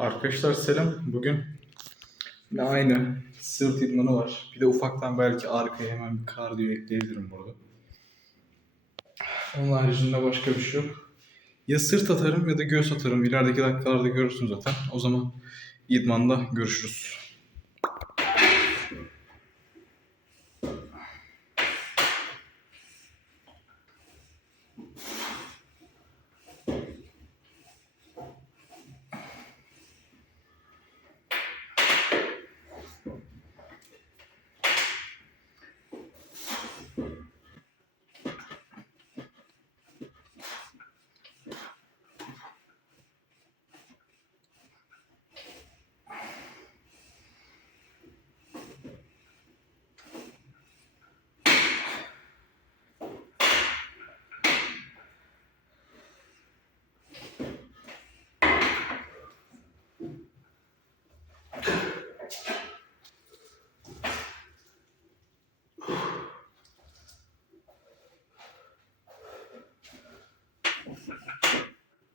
Arkadaşlar selam. Bugün yine aynı sırt idmanı var. Bir de ufaktan belki arkaya hemen bir kardiyo ekleyebilirim burada. Onun haricinde başka bir şey yok. Ya sırt atarım ya da göğüs atarım. İlerideki dakikalarda görürsün zaten. O zaman idmanda görüşürüz.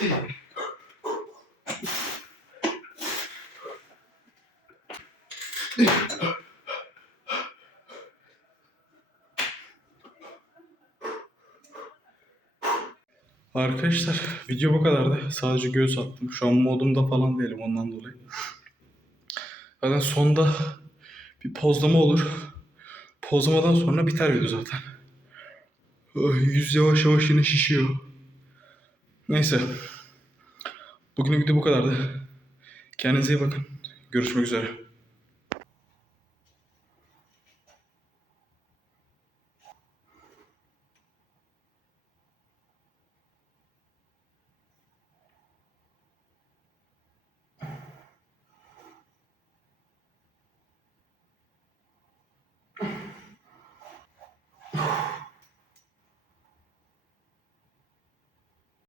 Arkadaşlar video bu kadardı. Sadece göğüs attım. Şu an modumda falan değilim ondan dolayı. Zaten sonda bir pozlama olur. Pozlamadan sonra biter video zaten. Yüz yavaş yavaş yine şişiyor. Neyse. Bugünlük video bu kadardı. Kendinize iyi bakın. Görüşmek üzere.